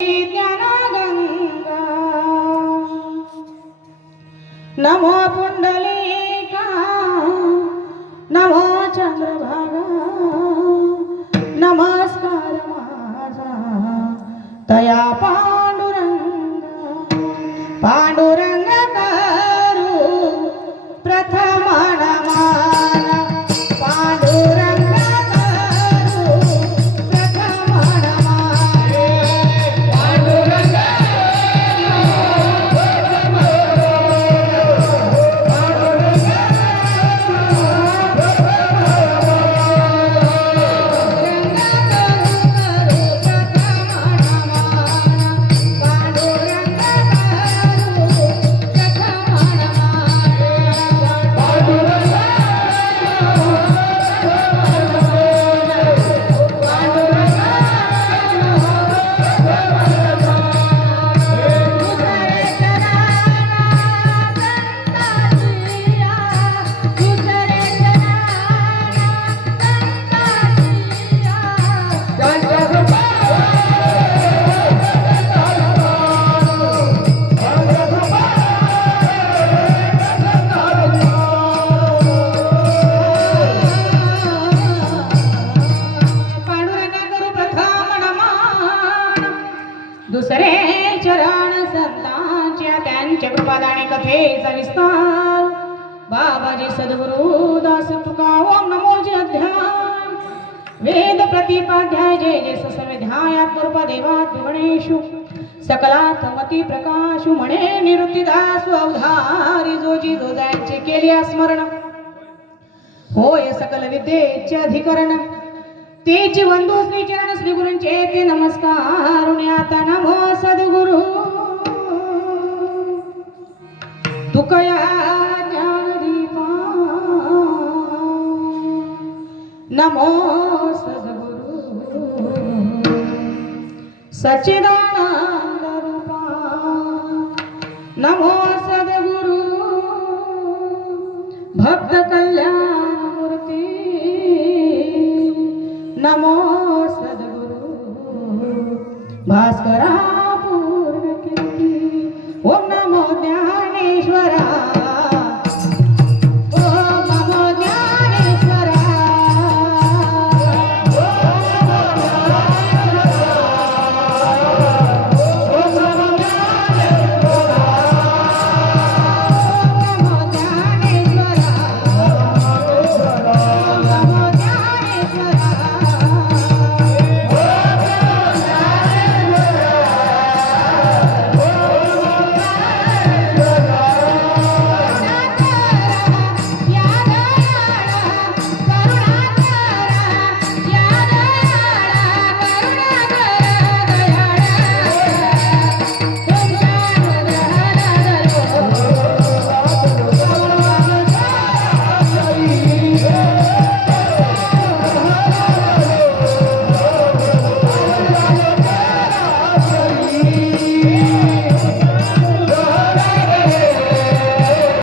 ज्ञानगंगा नमो पुंडलिका नमो चंद्रभागा नमस्कार माझा तया पांडुरंग करू प्रथम नमन पांडुरंग करू प्रथम नमन पांडुरंग दुसरे चरण संतांच्या त्यांच्या कृपादाने कथेचा विस्तार बाबाजी सद्गुरु दास तुका ओम नमोजी अध्याय वेद प्रतिपाध्याय जय जय ससविध्याय आत्मरूपा देवात गणेशु सकलात मती प्रकाशु म्हणे निवृत्तीदास अवधारी जोजी जोजांचे केले स्मरण होय सकल विद्येचे अधिकरण तेची वंदू श्री चरण श्री गुरूंचे ते नमस्कार आता नमो सद्गुरु तुकया ज्ञानदीपा नमो सद्गुरु सच्चिदानंद रूपा नमो सद्गुरु भक्त कल्याण मूर्ती नमो सद्गुरु भास्करा